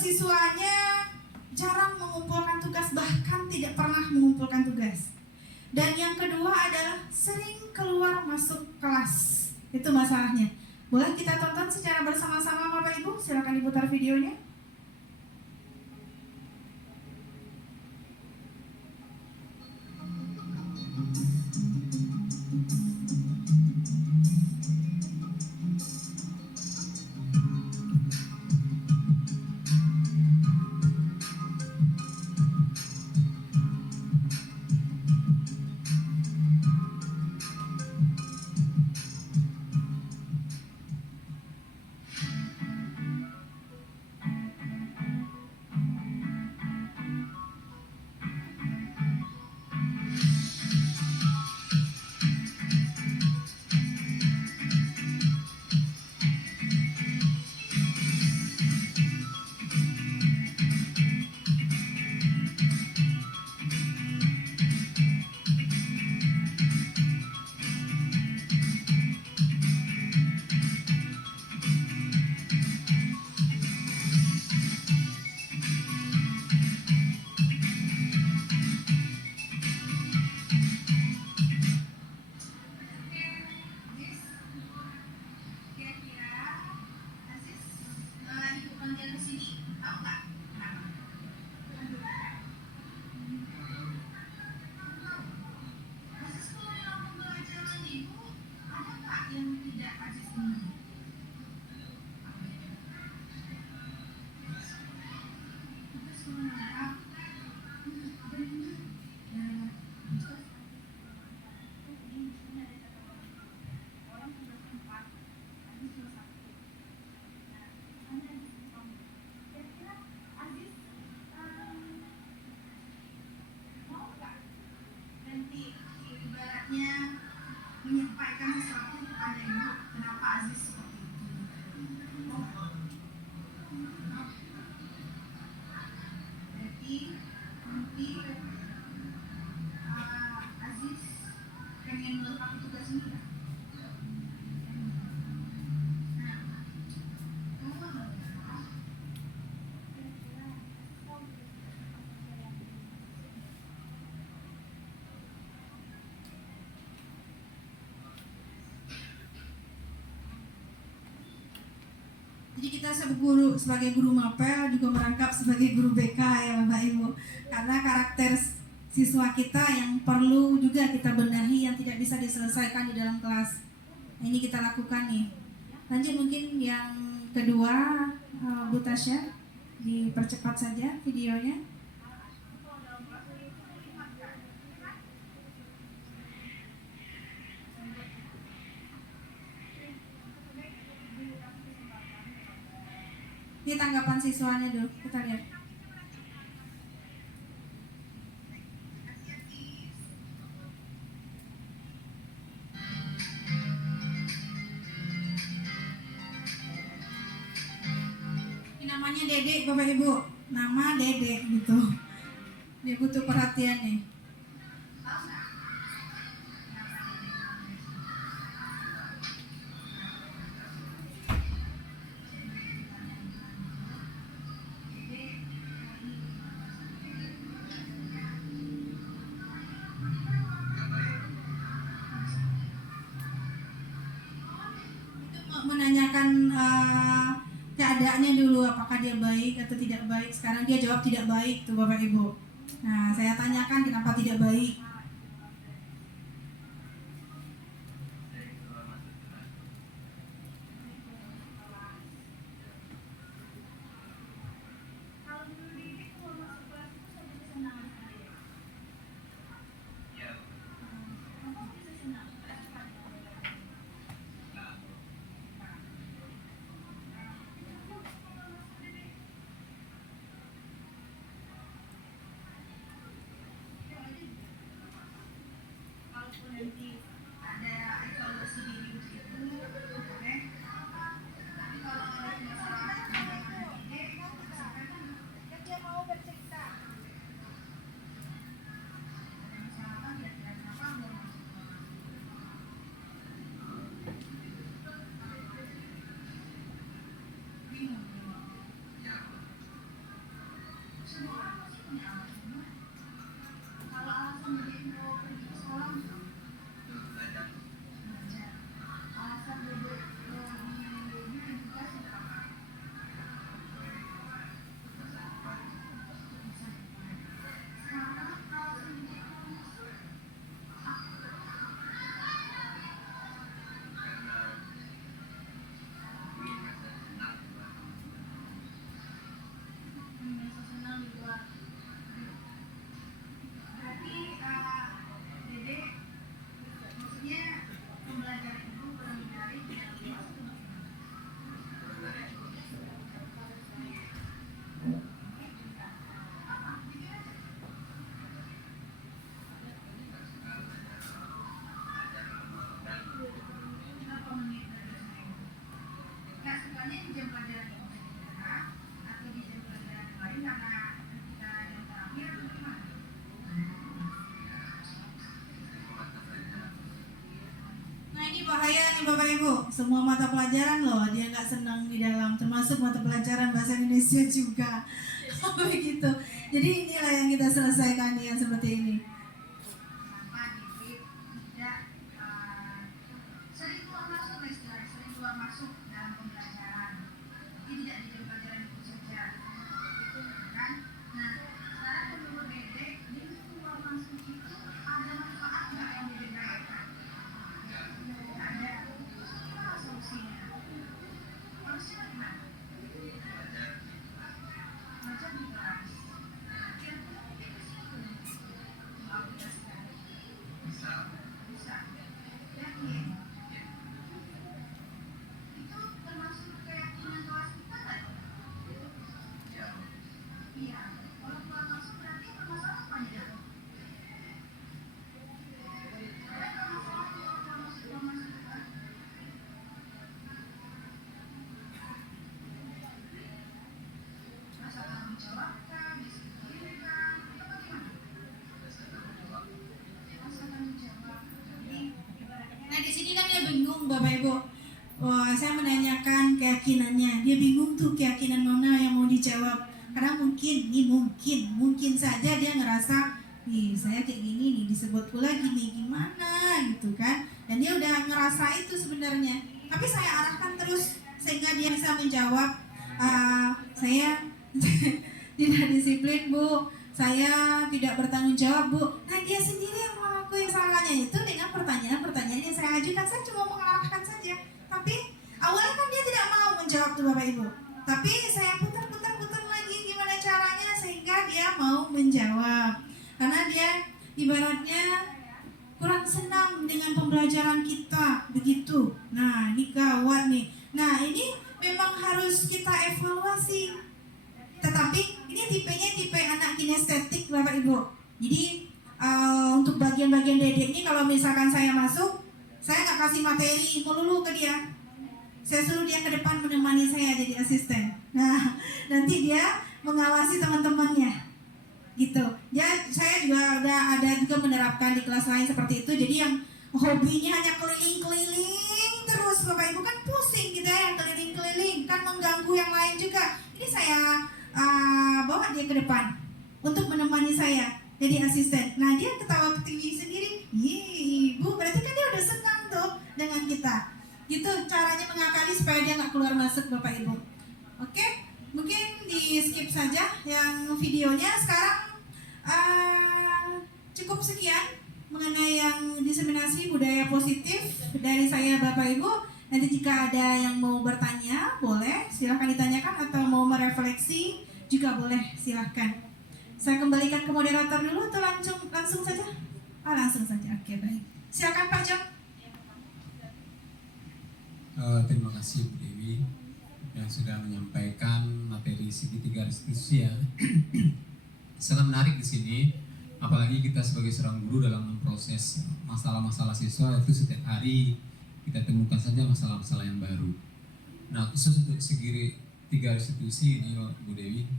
siswanya jarang mengumpulkan tugas, bahkan tidak pernah mengumpulkan tugas. Dan yang kedua adalah sering keluar masuk kelas. Itu masalahnya. Boleh kita tonton secara bersama-sama Bapak Ibu? Silakan diputar videonya. Menyampaikan sesuatu kepada ibu, kenapa Aziz seperti itu? Berarti Aziz pengen melengkapi tugas ini ya? Nah, jadi kita sebagai guru mapel juga merangkap sebagai guru BK ya Bapak Ibu, karena karakter siswa kita yang perlu juga kita benahi yang tidak bisa diselesaikan di dalam kelas. Nah, ini kita lakukan nih. Lanjut mungkin yang kedua, Bu Tasya, dipercepat saja videonya. Ini tanggapan siswanya dulu, kita lihat. Ini namanya Dedek, Bapak Ibu. Nama Dedek gitu. Dia butuh perhatian nih. Menanyakan keadaannya dulu, apakah dia baik atau tidak baik. Sekarang dia jawab tidak baik tuh Bapak Ibu. Nah, saya tanyakan kenapa tidak baik. Nah, ini bahaya nih Bapak Ibu. Semua mata pelajaran loh dia nggak senang di dalam, termasuk mata pelajaran bahasa Indonesia juga. Begitu. Jadi inilah yang kita selesaikan yang seperti ini. Nah di sini kan dia bingung Bapak Ibu. Wah, saya menanyakan keyakinannya. Dia bingung tuh keyakinan mana yang mau dijawab. Karena mungkin saja dia ngerasa, nih saya kayak gini nih disebut pula gini gimana gitu kan. Dan dia udah ngerasa itu sebenarnya. Tapi saya arahkan terus sehingga dia bisa menjawab, saya tidak disiplin Bu. saya tidak bertanggung jawab, Bu. Nah, dia sendiri yang mengakui kesalahannya itu dengan pertanyaan-pertanyaan yang saya ajukan. Saya cuma mengarahkan saja. Tapi awalnya kan dia tidak mau menjawab tuh Bapak Ibu. Tapi saya putar lagi gimana caranya sehingga dia mau menjawab. Karena dia ibaratnya kurang senang dengan pembelajaran kita, begitu. Nah, ini gawat nih. Nah, ini memang harus kita evaluasi. Tetapi ini tipenya tipe anak kinestetik Bapak Ibu. Jadi untuk bagian-bagian dedek ini kalau misalkan saya masuk, saya nggak kasih materi melulu ke dia. Saya suruh dia ke depan menemani saya jadi asisten. Nah, nanti dia mengawasi teman-temannya, gitu. Ya, saya juga ada juga menerapkan di kelas lain seperti itu. Jadi yang hobinya hanya keliling-keliling terus, Bapak Ibu kan pusing gitu ya, yang keliling-keliling kan mengganggu yang lain juga. Ini saya bawa dia ke depan untuk menemani saya jadi asisten. Nah, dia ketawa ke TV sendiri. Ibu, berarti kan dia udah senang tuh dengan kita. Gitu caranya mengakali supaya dia nggak keluar masuk Bapak Ibu. Oke, mungkin di skip saja yang videonya. Sekarang cukup sekian mengenai yang diseminasi budaya positif dari saya Bapak Ibu. Nanti jika ada yang mau bertanya, boleh silahkan ditanyakan, atau mau merefleksi juga boleh, silahkan. Saya kembalikan ke moderator dulu atau langsung saja? Langsung saja. Oke, baik. Silakan Pak John. Terima kasih Bu Dewi yang sudah menyampaikan materi segitiga restitusi ya. Sangat menarik di sini, apalagi kita sebagai seorang guru dalam memproses masalah-masalah siswa itu setiap hari kita temukan saja masalah-masalah yang baru. Nah, khusus untuk segitiga restitusi ini Bu Dewi,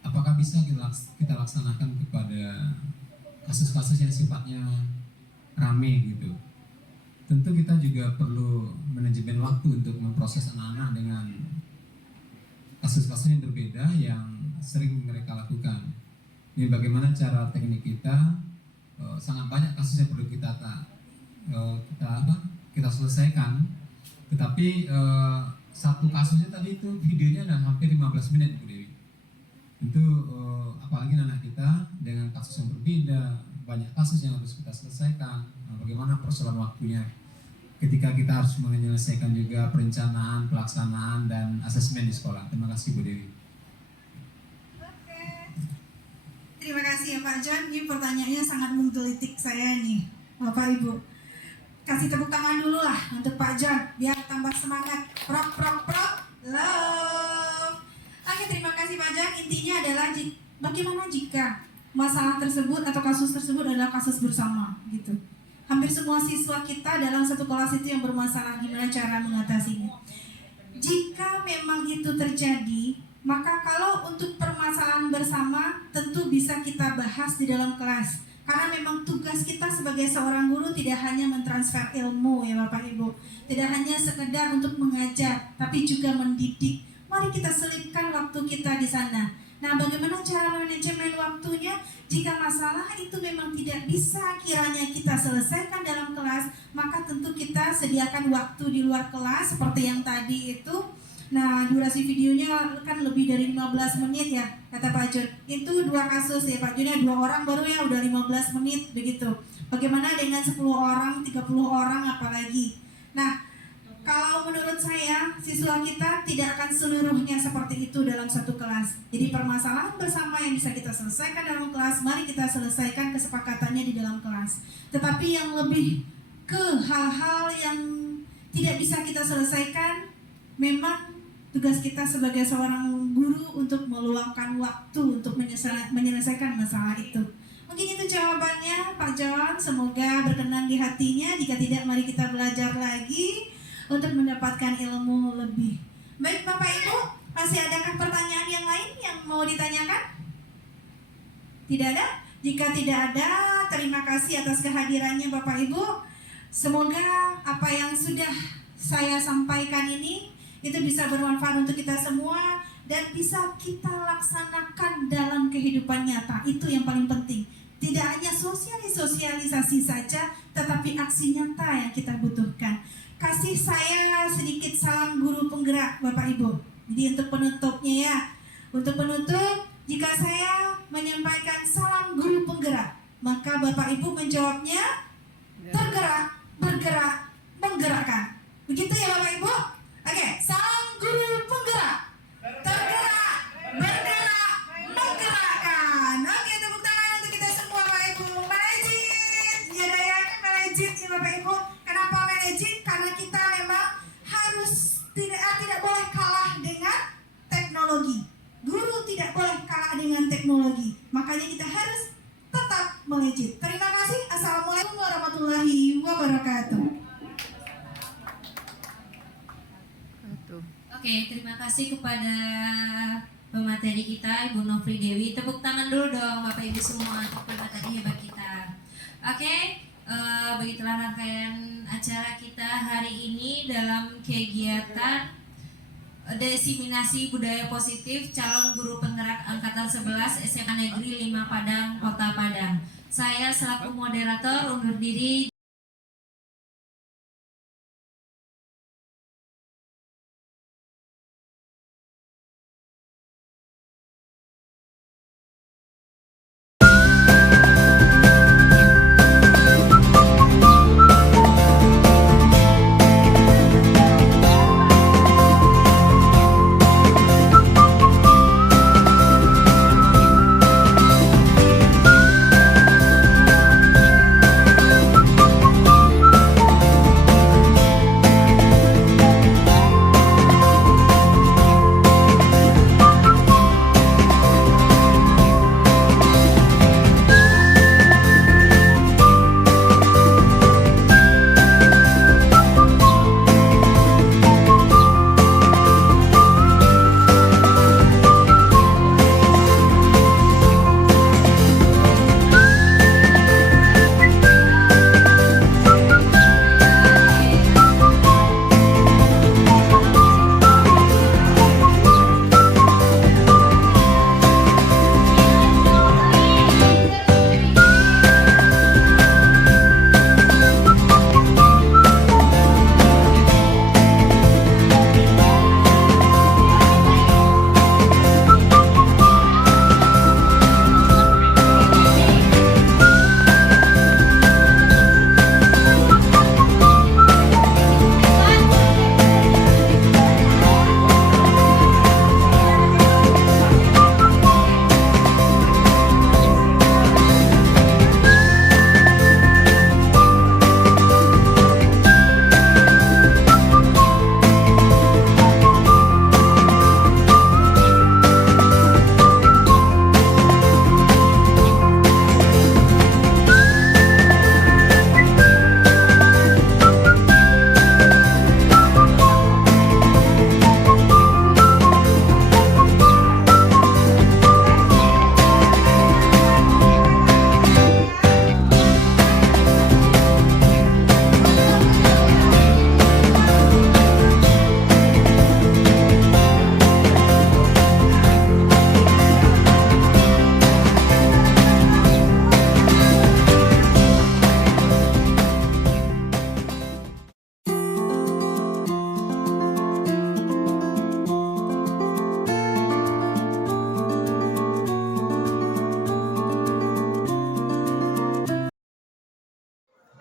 apakah bisa kita laksanakan kepada kasus-kasus yang sifatnya rame gitu? Tentu kita juga perlu manajemen waktu untuk memproses anak-anak dengan kasus-kasus yang berbeda yang sering mereka lakukan. Ini bagaimana cara teknik kita, sangat banyak kasus yang perlu kita selesaikan. Tetapi satu kasusnya tadi itu videonya ada hampir 15 menit Bu Dewi. Tentu apalagi anak kita dengan kasus yang berbeda, banyak kasus yang harus kita selesaikan. Bagaimana persoalan waktunya ketika kita harus menyelesaikan juga perencanaan, pelaksanaan, dan asesmen di sekolah. Terima kasih Bu Dewi. Oke. Terima kasih ya Pak John. Ini pertanyaannya sangat menggelitik saya nih, Bapak Ibu. Kasih tepuk tangan dulu lah untuk Pak John biar tambah semangat. Prok love. Oke, terima kasih Pak John. Intinya adalah bagaimana jika masalah tersebut atau kasus tersebut adalah kasus bersama gitu. Hampir semua siswa kita dalam satu kelas itu yang bermasalah, gimana cara mengatasinya. Jika memang itu terjadi, maka kalau untuk permasalahan bersama tentu bisa kita bahas di dalam kelas. Karena memang tugas kita sebagai seorang guru tidak hanya mentransfer ilmu ya Bapak Ibu. Tidak hanya sekedar untuk mengajar, tapi juga mendidik. Mari kita selipkan waktu kita di sana. Nah, bagaimana cara manajemen waktunya? Jika masalah itu memang tidak bisa kiranya kita selesaikan dalam kelas, maka tentu kita sediakan waktu di luar kelas seperti yang tadi itu. Nah, durasi videonya kan lebih dari 15 menit ya, kata Pak Jun. Itu 2 kasus ya Pak Junnya, 2 orang baru ya udah 15 menit begitu. Bagaimana dengan 10 orang, 30 orang apalagi. Nah, kalau menurut saya, siswa kita tidak akan seluruhnya seperti itu dalam satu kelas. Jadi permasalahan bersama yang bisa kita selesaikan dalam kelas, mari kita selesaikan kesepakatannya di dalam kelas. Tetapi yang lebih ke hal-hal yang tidak bisa kita selesaikan, memang tugas kita sebagai seorang guru untuk meluangkan waktu untuk menyelesaikan masalah itu. Mungkin itu jawabannya Pak John, semoga berkenan di hatinya. Jika tidak, mari kita belajar lagi untuk mendapatkan ilmu lebih. Baik Bapak Ibu, masih adakah pertanyaan yang lain yang mau ditanyakan? Tidak ada? Jika tidak ada, terima kasih atas kehadirannya Bapak Ibu. Semoga apa yang sudah saya sampaikan ini itu bisa bermanfaat untuk kita semua dan bisa kita laksanakan dalam kehidupan nyata. Itu yang paling penting. Tidak hanya sosialisasi saja, tetapi aksi nyata yang kita butuhkan. Kasih saya sedikit salam guru penggerak Bapak Ibu. Jadi untuk penutupnya ya, untuk penutup Jika saya menyampaikan salam guru penggerak, maka Bapak Ibu menjawabnya tergerak, bergerak, menggerakkan. Begitu ya Bapak Ibu? Oke, salam guru penggerak. Tergerak, bergerak, menggerakkan. Oke, tepuk tangan untuk kita semua Bapak Ibu. Manajit, ya dayanya manajit ya Bapak Ibu. Kenapa manajit? Karena kita memang harus tidak boleh kalah dengan teknologi. Guru tidak boleh kalah dengan teknologi. Makanya kita harus tetap melejit. Terima kasih. Assalamualaikum warahmatullahi wabarakatuh. Oke, terima kasih kepada pemateri kita Ibu Nofri Dewi. Tepuk tangan dulu dong Bapak Ibu semua untuk pemateri hebat kita. Oke, begitulah rangkaian acara kita hari ini dalam kegiatan Desiminasi Budaya Positif Calon Guru Penggerak Angkatan 11 SMA Negeri 5 Padang, Kota Padang. Saya selaku moderator undur diri.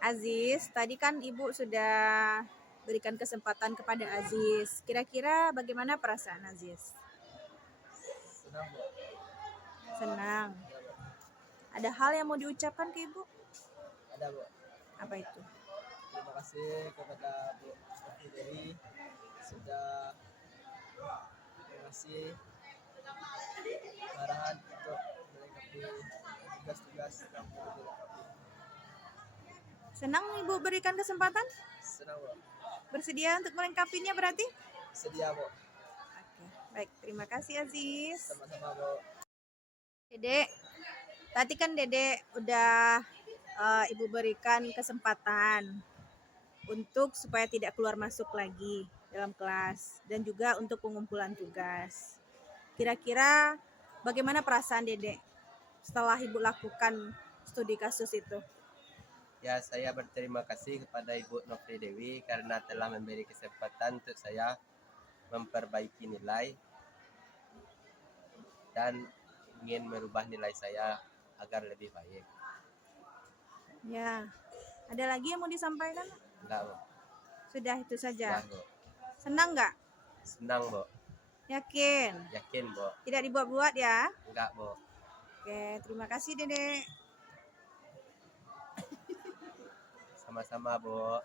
Aziz, tadi kan Ibu sudah berikan kesempatan kepada Aziz. Kira-kira bagaimana perasaan Aziz? Senang, Bu. Senang. Ada hal yang mau diucapkan ke Ibu? Ada, Bu. Apa itu? Terima kasih kepada Bu Nofri Dewi sudah mengasih arahan untuk melengkapi tugas-tugas yang perlu dilengkapi. Senang Ibu berikan kesempatan? Senang, Bu. Bersedia untuk melengkapinya berarti? Sedia, Bu. Oke, baik. Terima kasih Aziz. Sama-sama, Bu. Dedek, tadi kan Dedek udah Ibu berikan kesempatan untuk supaya tidak keluar masuk lagi dalam kelas dan juga untuk pengumpulan tugas. Kira-kira bagaimana perasaan Dedek setelah Ibu lakukan studi kasus itu? Ya, saya berterima kasih kepada Ibu Nofri Dewi karena telah memberi kesempatan untuk saya memperbaiki nilai dan ingin merubah nilai saya agar lebih baik. Ya. Ada lagi yang mau disampaikan? Enggak, Bu. Sudah itu saja. Enggak, Bu. Senang nggak? Senang, Bu. Yakin? Yakin, Bu. Tidak dibuat-buat ya? Enggak, Bu. Oke, terima kasih Dedek. Sama-sama, Bu.